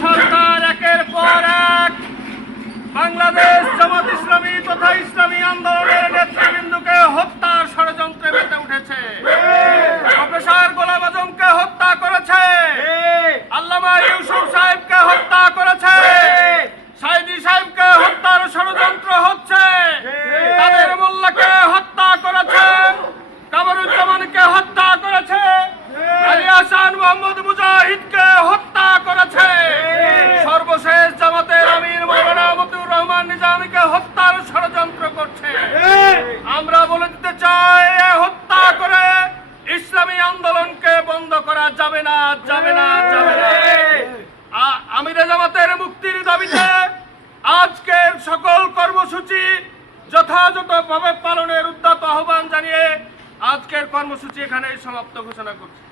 সরকার একের পর এক। বাংলাদেশ জামাত ইসলামী তথা ইসলামী আন্দোলনের নেতৃবৃন্দুকে হত্যার ষড়যন্ত্রে মেতে উঠেছে। প্রফেসর গোলাম আজমকে হত্যা করেছে। আল্লামা ইউসুফ সাহেবকে হত্যা করেছে। সাইদি সাহেবকে হত্যার ষড়যন্ত্র হচ্ছে। যাবে না যাবে না যাবে না। আমিরে জামাতের মুক্তির দাবিতে আজকের সকল কর্মসূচি যথাযথভাবে পালনের উদ্যত আহ্বান জানিয়ে আজকের কর্মসূচি এখানেই সমাপ্ত ঘোষণা করছি।